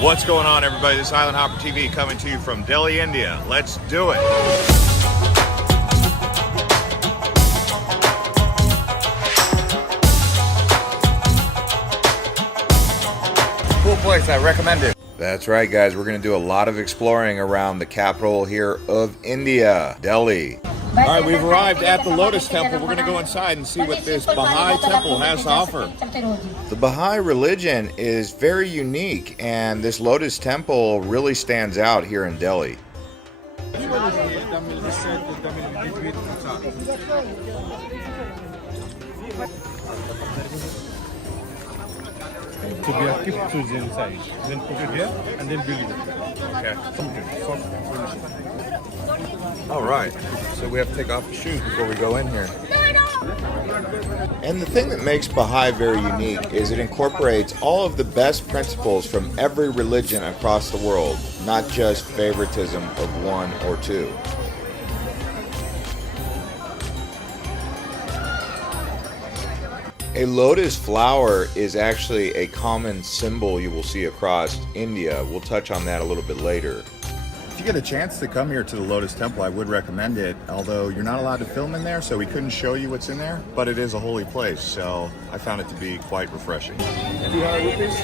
What's going on, everybody? This is Island Hopper TV coming to you from Delhi, India. Let's do it. Cool place, I recommend it. That's right, guys. We're going to do a lot of exploring around the capital here of India, Delhi. All right, we've arrived at the Lotus Temple. We're going to go inside and see what this Baha'i temple has to offer. The Baha'i religion is very unique, and this Lotus Temple really stands out here in Delhi. So we have kept those inside, then put it here and then build it. Okay. Something. All right. So we have to take off the shoes before we go in here. And the thing that makes Baha'i very unique is it incorporates all of the best principles from every religion across the world, not just favoritism of one or two. A lotus flower is actually a common symbol you will see across India. We'll touch on that a little bit later. If you get a chance to come here to the Lotus Temple, I would recommend it, although you're not allowed to film in there, so we couldn't show you what's in there, but it is a holy place, so I found it to be quite refreshing. 200 rupees,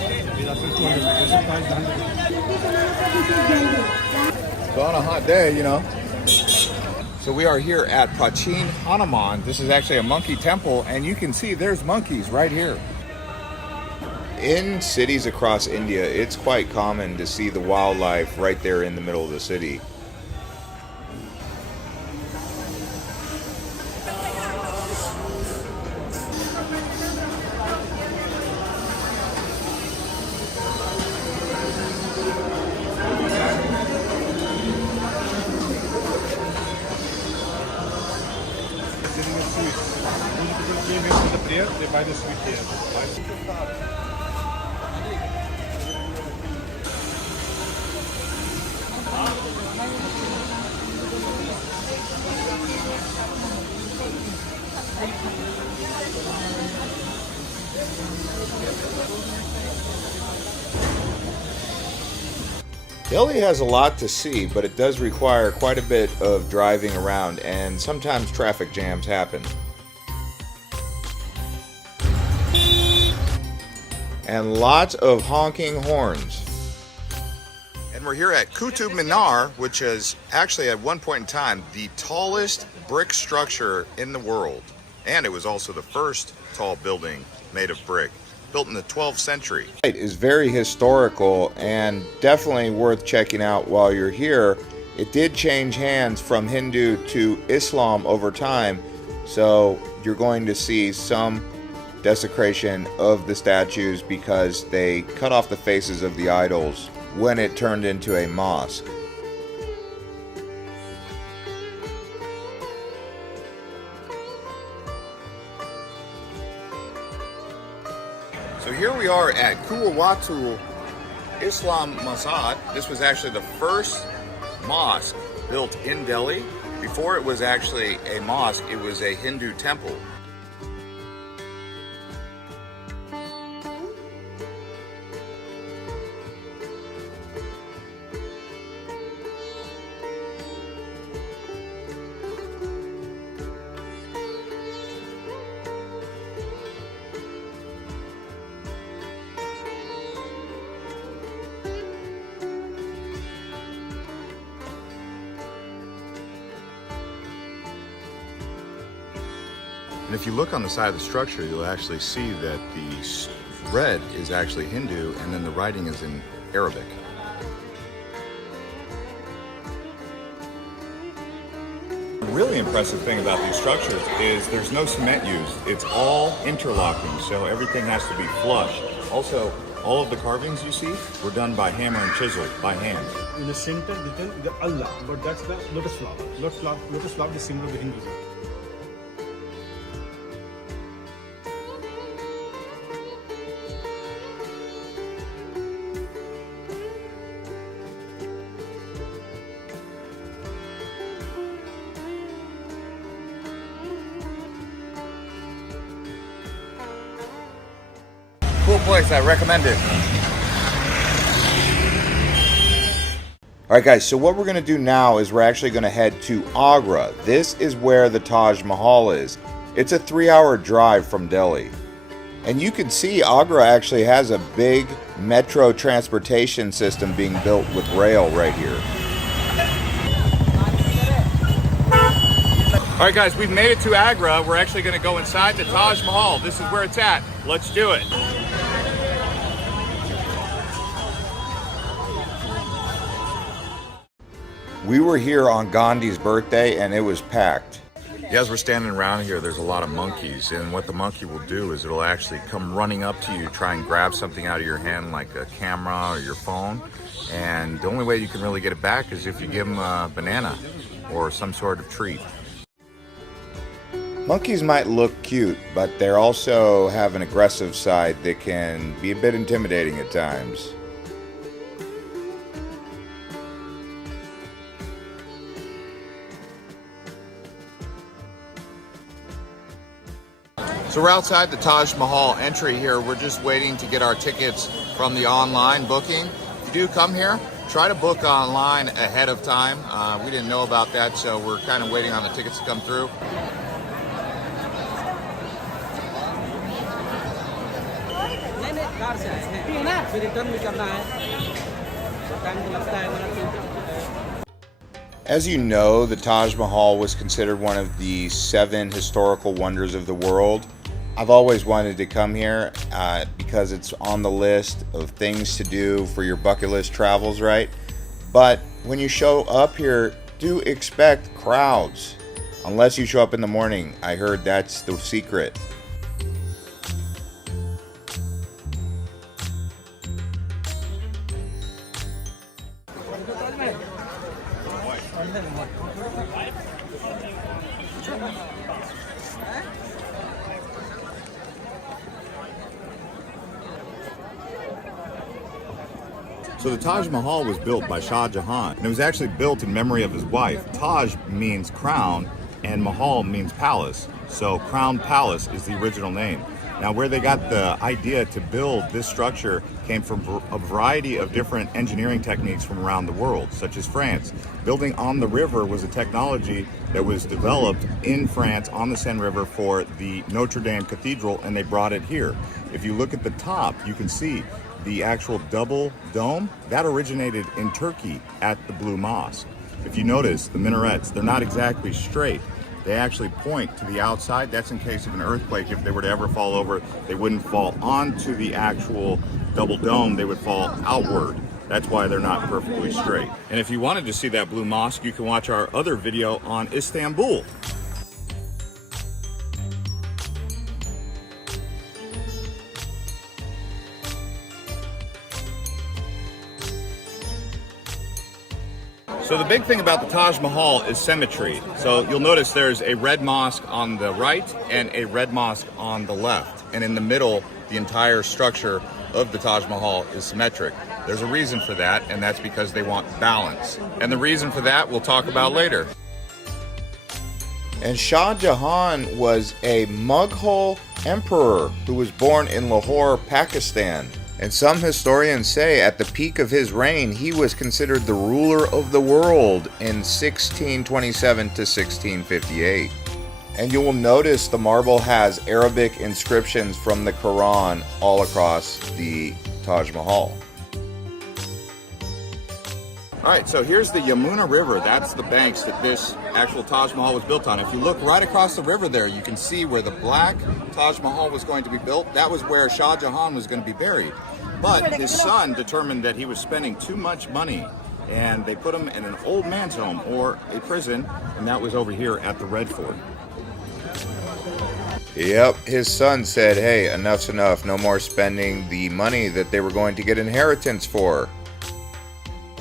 So on a hot day, you know. So we are here at Prachin Hanuman. This is actually a monkey temple, and you can see there's monkeys right here. In cities across India, it's quite common to see the wildlife right there in the middle of the city. They buy the sweet here. Delhi has a lot to see, but it does require quite a bit of driving around, and sometimes traffic jams happen. And lots of honking horns. And we're here at Qutub Minar, which is actually at one point in time the tallest brick structure in the world. And it was also the first tall building made of brick, built in the 12th century. It is very historical and definitely worth checking out while you're here. It did change hands from Hindu to Islam over time, so you're going to see some desecration of the statues because they cut off the faces of the idols when it turned into a mosque. So here we are at Quwwatul Islam Masjid. This was actually the first mosque built in Delhi. Before it was actually a mosque, it was a Hindu temple. And if you look on the side of the structure, you'll actually see that the red is actually Hindu, and then the writing is in Arabic. The really impressive thing about these structures is there's no cement used. It's all interlocking, so everything has to be flush. Also, all of the carvings you see were done by hammer and chisel, by hand. In the center, written the Allah, but that's the lotus flower. Lotus flower is symbol of the Hinduism. Cool place, I recommend it. All right, guys, so what we're going to do now is we're actually going to head to Agra. This is where the Taj Mahal is. It's a 3-hour drive from Delhi. And you can see Agra actually has a big metro transportation system being built with rail right here. All right, guys, we've made it to Agra. We're actually going to go inside the Taj Mahal. This is where it's at. Let's do it. We were here on Gandhi's birthday and it was packed. As we're standing around here, there's a lot of monkeys, and what the monkey will do is it'll actually come running up to you, try and grab something out of your hand like a camera or your phone, and the only way you can really get it back is if you give them a banana or some sort of treat. Monkeys might look cute, but they also have an aggressive side that can be a bit intimidating at times. So we're outside the Taj Mahal entry here. We're just waiting to get our tickets from the online booking. If you do come here, try to book online ahead of time. We didn't know about that, so we're kind of waiting on the tickets to come through. As you know, the Taj Mahal was considered one of the 7 historical wonders of the world. I've always wanted to come here because it's on the list of things to do for your bucket list travels, right? But when you show up here, do expect crowds. Unless you show up in the morning. I heard that's the secret. So the Taj Mahal was built by Shah Jahan, and it was actually built in memory of his wife. Taj means crown, and Mahal means palace. So Crown Palace is the original name. Now, where they got the idea to build this structure came from a variety of different engineering techniques from around the world, such as France. Building on the river was a technology that was developed in France on the Seine River for the Notre Dame Cathedral, and they brought it here. If you look at the top, you can see the actual double dome that originated in Turkey at the Blue Mosque. If you notice, the minarets, they're not exactly straight. They actually point to the outside. That's in case of an earthquake. If they were to ever fall over, they wouldn't fall onto the actual double dome, they would fall outward. That's why they're not perfectly straight. And if you wanted to see that Blue Mosque, you can watch our other video on Istanbul. So the big thing about the Taj Mahal is symmetry. So you'll notice there's a red mosque on the right and a red mosque on the left. And in the middle, the entire structure of the Taj Mahal is symmetric. There's a reason for that, and that's because they want balance. And the reason for that we'll talk about later. And Shah Jahan was a Mughal emperor who was born in Lahore, Pakistan. And some historians say at the peak of his reign, he was considered the ruler of the world in 1627 to 1658. And you will notice the marble has Arabic inscriptions from the Quran all across the Taj Mahal. All right, so here's the Yamuna River. That's the banks that this actual Taj Mahal was built on. If you look right across the river there, you can see where the black Taj Mahal was going to be built. That was where Shah Jahan was going to be buried. But his son determined that he was spending too much money, and they put him in an old man's home or a prison, and that was over here at the Red Fort. Yep, his son said, hey, enough's enough. No more spending the money that they were going to get inheritance for.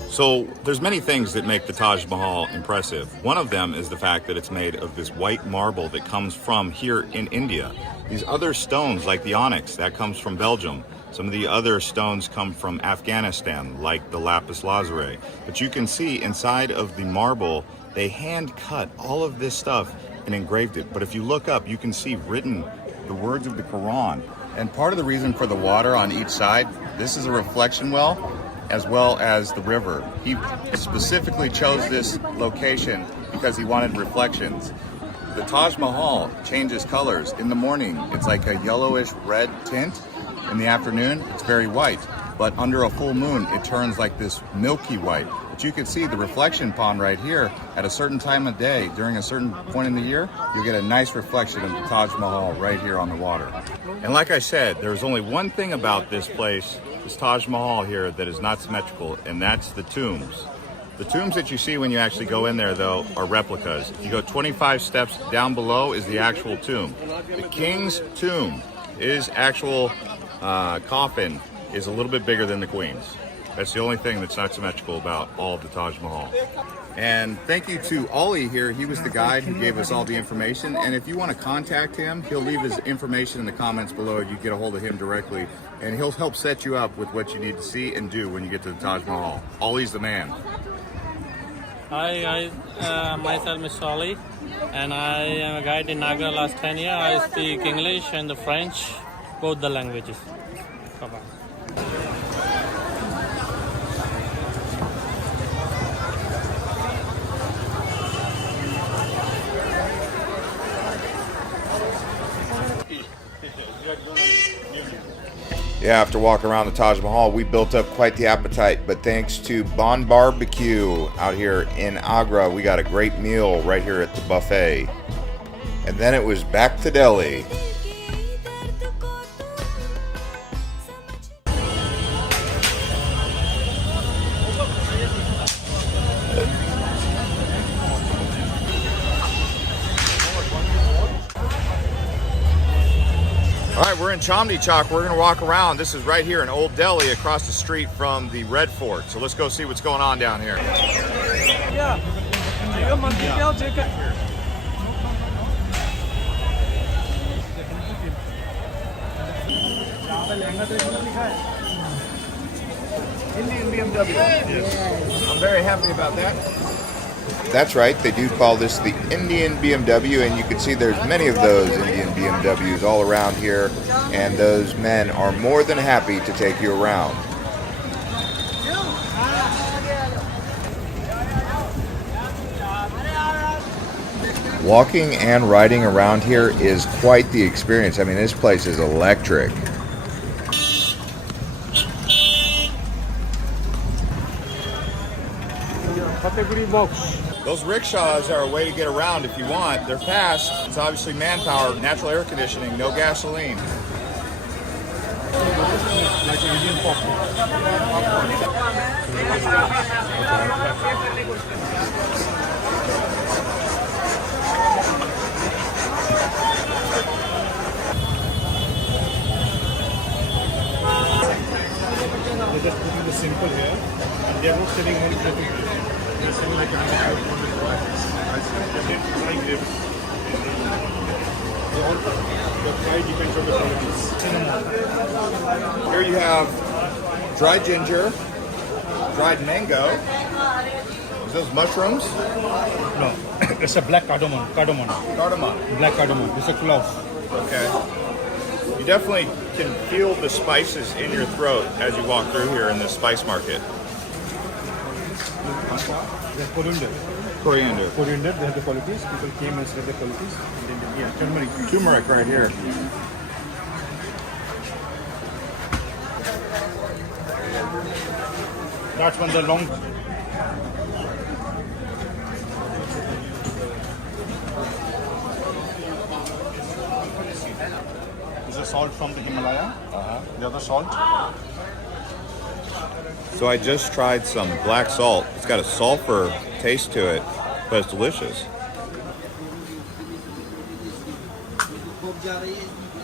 So there's many things that make the Taj Mahal impressive. One of them is the fact that it's made of this white marble that comes from here in India. These other stones, like the onyx, that comes from Belgium. Some of the other stones come from Afghanistan, like the lapis lazuli. But you can see inside of the marble, they hand cut all of this stuff and engraved it. But if you look up, you can see written the words of the Quran. And part of the reason for the water on each side, this is a reflection well. as well as the river. He specifically chose this location because he wanted reflections. The Taj Mahal changes colors. In the morning, it's like a yellowish red tint. In the afternoon, it's very white. But under a full moon, it turns like this milky white. But you can see the reflection pond right here. At a certain time of day, during a certain point in the year, you'll get a nice reflection of the Taj Mahal right here on the water. And like I said, there's only one thing about this place, this Taj Mahal here, that is not symmetrical, and that's the tombs. The tombs that you see when you actually go in there, though, are replicas. If you go 25 steps down below is the actual tomb. The king's tomb, his actual coffin, is a little bit bigger than the queen's. That's the only thing that's not symmetrical about all of the Taj Mahal. And thank you to Ollie here. He was the guide who gave us all the information. And if you want to contact him, he'll leave his information in the comments below. You get a hold of him directly, and he'll help set you up with what you need to see and do when you get to the Taj Mahal. Ollie's the man. Hi, myself Mr. Ali, and I am a guide in Agra last 10 years. I speak English and the French, both the languages. Bye-bye. Yeah, after walking around the Taj Mahal, we built up quite the appetite. But thanks to Bon Barbecue out here in Agra, we got a great meal right here at the buffet. And then it was back to Delhi. All right, we're in Chamdi Chowk. We're gonna walk around. This is right here in Old Delhi, across the street from the Red Fort. So let's go see what's going on down here. Indian BMW. Yes. I'm very happy about that. That's right, they do call this the Indian BMW, and you can see there's many of those Indian BMWs all around here, and those men are more than happy to take you around. Walking and riding around here is quite the experience. I mean, this place is electric. Those rickshaws are a way to get around if you want. They're fast. It's obviously manpower, natural air conditioning, no gasoline. Like Indian They're just putting the simple here, and they're not selling only everything. They're selling like another 500 varieties. Dry grapes. The price depends on the qualities. Here you have dried ginger, dried mango. Is those mushrooms? No, it's a black cardamom. Cardamom. Cardamom. Black cardamom. It's a clove. Okay. You definitely can feel the spices in your throat as you walk through here in this spice market. They're coriander. Coriander. Coriander, they have the qualities. People came and said the qualities. And then, yeah, turmeric. Turmeric right here. That's when the long. This is salt from the Himalaya. The other salt. So I just tried some black salt. It's got a sulfur taste to it, but it's delicious.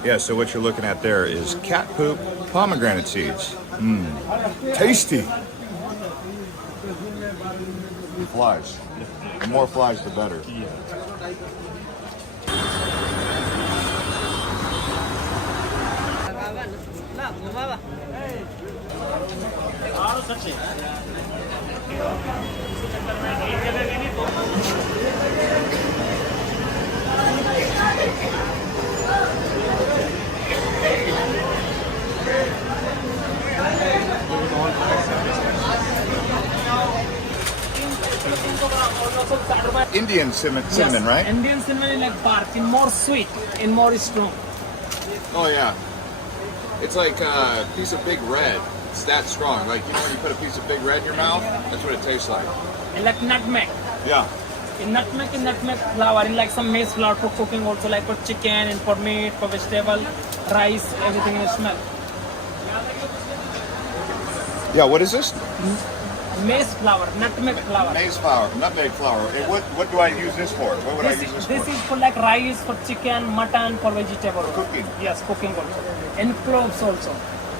Yeah, so what you're looking at there is cat poop pomegranate seeds. Tasty. Flies. The more flies, the better. Indian cinnamon, right? Indian cinnamon is like bark, in more sweet, in more strong. Oh yeah. It's like a piece of Big Red. It's that strong. Like, you know when you put a piece of Big Red in your mouth? That's what it tastes like. And like nutmeg. Yeah. In nutmeg flour, in like some maize flour for cooking also, like for chicken and for meat, for vegetable, rice, everything you smell. Yeah, what is this? Maize flour, nutmeg flour. Maize flour, nutmeg flour. And what do I use this for? What would I use this This for? is for like rice, for chicken, mutton, for vegetable. Cooking. Yes, cooking also. And cloves also.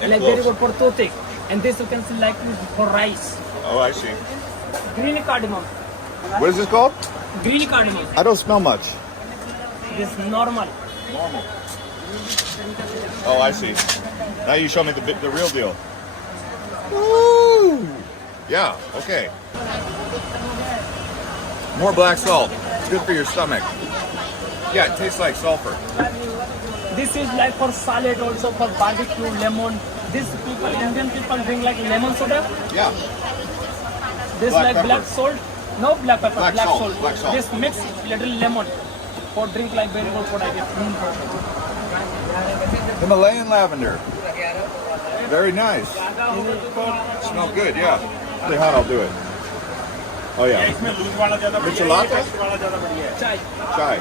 And like cloves. very good for toothache. And this you can see like for rice. Oh, I see. Green cardamom. What is this called? Green cardamom. I don't smell much. This normal. Normal. Oh, I see. Now you show me the real deal. Woo! Yeah, okay. More black salt. It's good for your stomach. Yeah, it tastes like sulfur. This is like for salad also, for barbecue, lemon. These people, Indian people drink like lemon soda. Yeah. This Black like pepper. black salt. No black pepper, Black black, salt, salt. black salt. This mix little lemon for drink like very good for idea. Himalayan lavender. Very nice. Smells good, yeah. Really hot, I'll do it. Oh yeah. Michelada? Chai. Chai.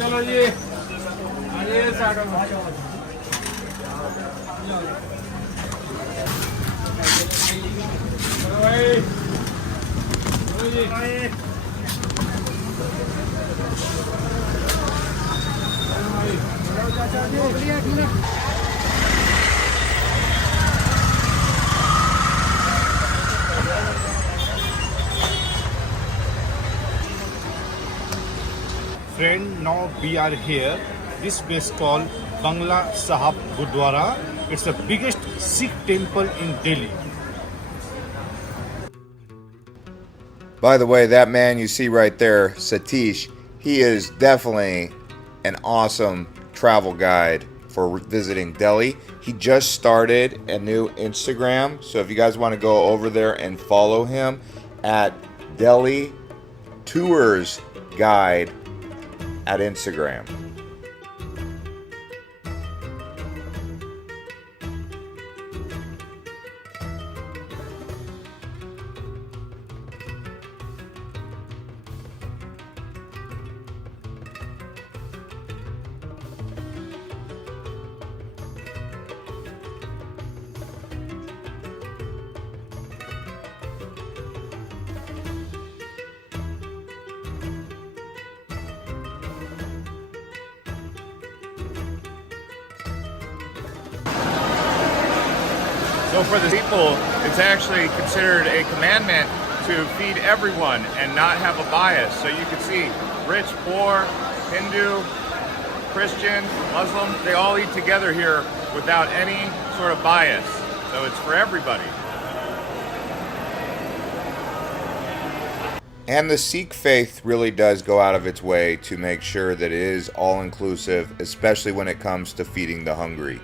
चलो जी अरे side में चलो भाई चलो जी Friend, now we are here. This place called Bangla Sahab Gurdwara. It's the biggest Sikh temple in Delhi. By the way, that man you see right there, Satish, he is definitely an awesome travel guide for visiting Delhi. He just started a new Instagram, so if you guys want to go over there and follow him at Delhi Tours Guide at Instagram. So for the people, it's actually considered a commandment to feed everyone and not have a bias. So you can see rich, poor, Hindu, Christian, Muslim, they all eat together here without any sort of bias. So it's for everybody. And the Sikh faith really does go out of its way to make sure that it is all-inclusive, especially when it comes to feeding the hungry.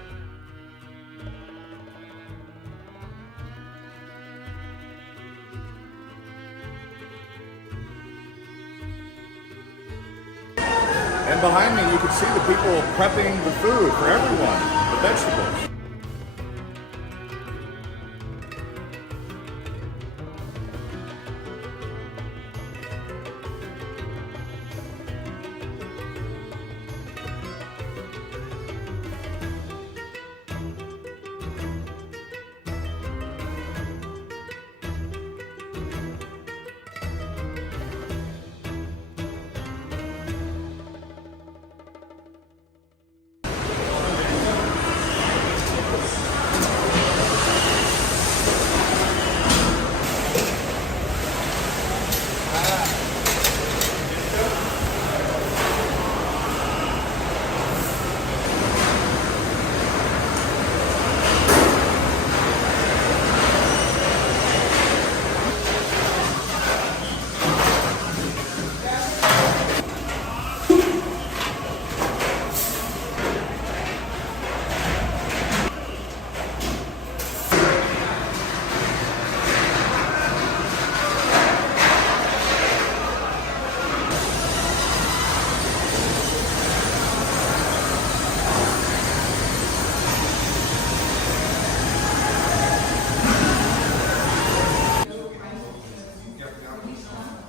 And behind me, you can see the people prepping the food for everyone, the vegetables.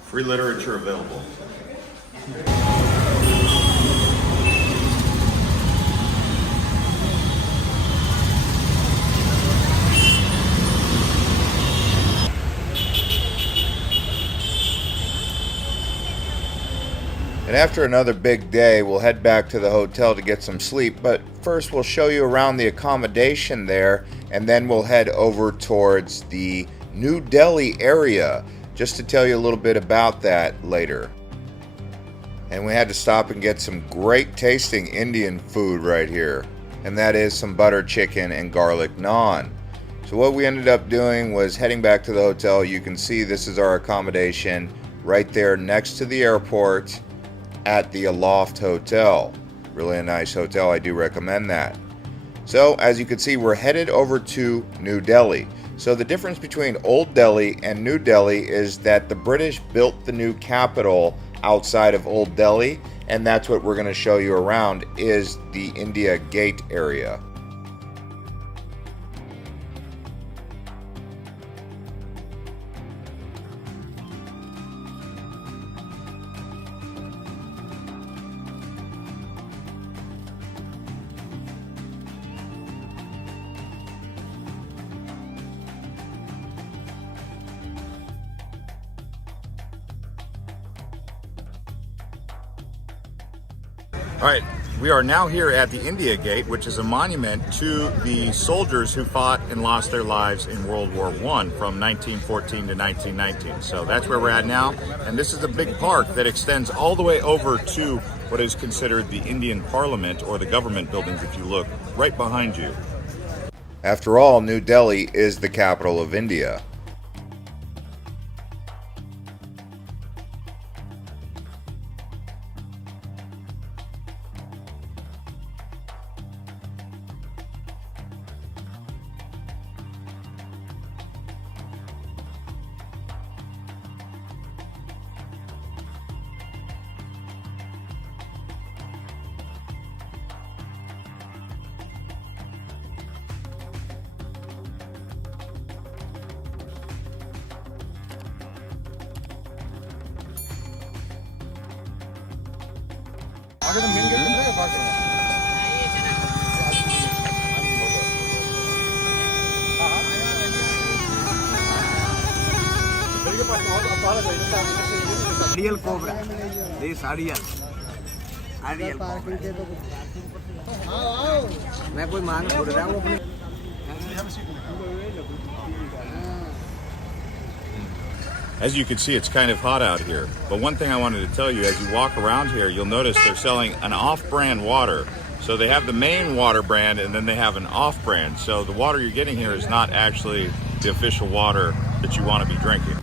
Free literature available. And after another big day, we'll head back to the hotel to get some sleep, but first we'll show you around the accommodation there, and then we'll head over towards the New Delhi area, just to tell you a little bit about that later. And we had to stop and get some great tasting Indian food right here, and that is some butter chicken and garlic naan. So what we ended up doing was heading back to the hotel. You can see this is our accommodation right there next to the airport at the Aloft Hotel. Really a nice hotel, I do recommend that. So as you can see, we're headed over to New Delhi. So the difference between Old Delhi and New Delhi is that the British built the new capital outside of Old Delhi, and that's what we're going to show you around, is the India Gate area. All right, we are now here at the India Gate, which is a monument to the soldiers who fought and lost their lives in World War I from 1914 to 1919. So that's where we're at now. And this is a big park that extends all the way over to what is considered the Indian Parliament, or the government buildings if you look right behind you. After all, New Delhi is the capital of India. Arial cobra. This Arial. Arial cobra. मैं कोई मांग छोड़ रहा हूँ अपने. As you can see, it's kind of hot out here. But one thing I wanted to tell you, as you walk around here, you'll notice they're selling an off-brand water. So they have the main water brand, and then they have an off-brand. So the water you're getting here is not actually the official water that you want to be drinking.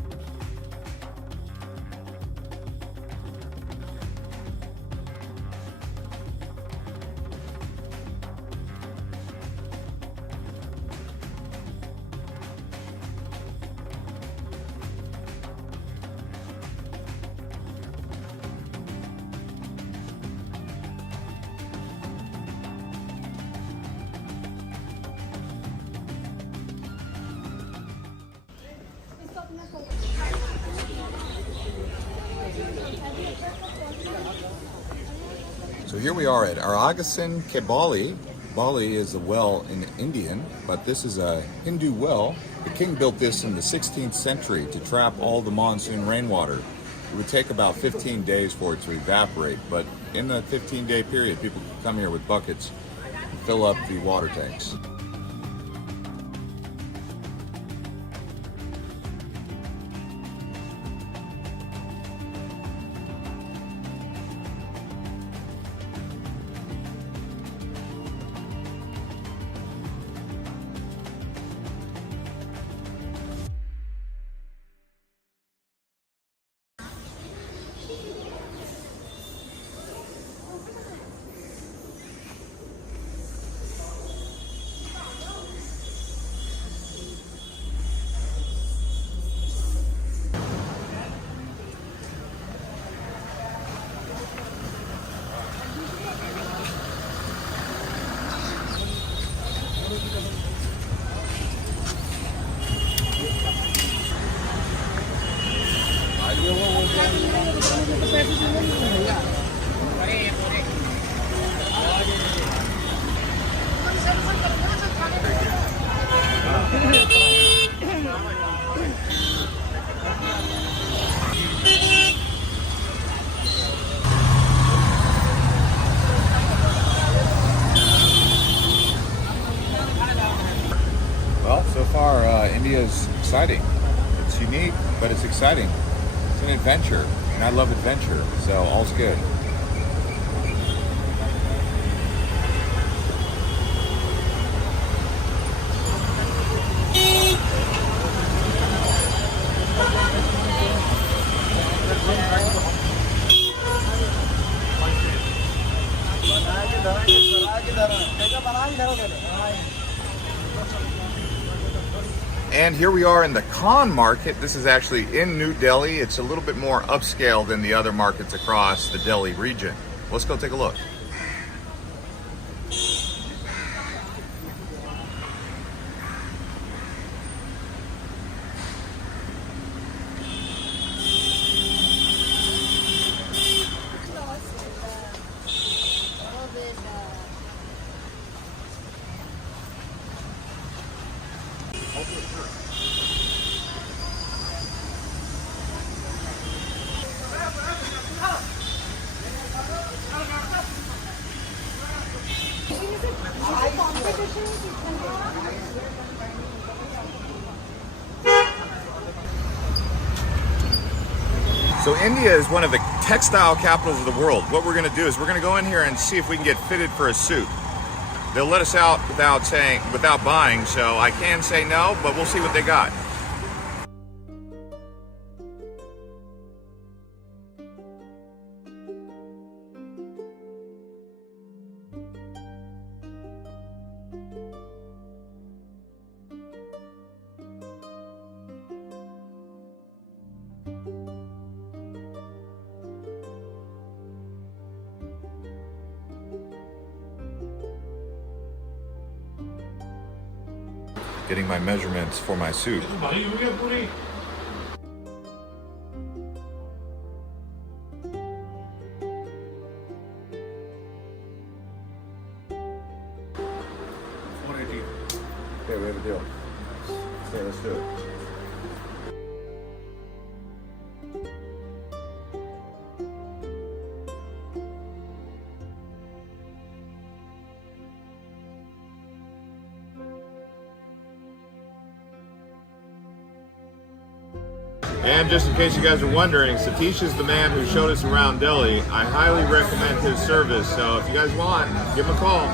So here we are at Aragasan Ke Bali. Bali is a well in Indian, but this is a Hindu well. The king built this in the 16th century to trap all the monsoon rainwater. It would take about 15 days for it to evaporate, but in the 15-day period, people could come here with buckets and fill up the water tanks. Well, so far, India is exciting. It's unique, but it's exciting. It's an adventure, and I love adventure, so all's good. And here we are in the Khan market. This is actually in New Delhi. It's a little bit more upscale than the other markets across the Delhi region. Let's go take a look. So India is one of the textile capitals of the world. What we're going to do is we're going to go in here and see if we can get fitted for a suit. They'll let us out without buying, so I can say no, but we'll see what they got. Getting my measurements for my suit. Okay, we have a deal. Okay, let's do it. And just in case you guys are wondering, Satish is the man who showed us around Delhi. I highly recommend his service, so if you guys want, give him a call.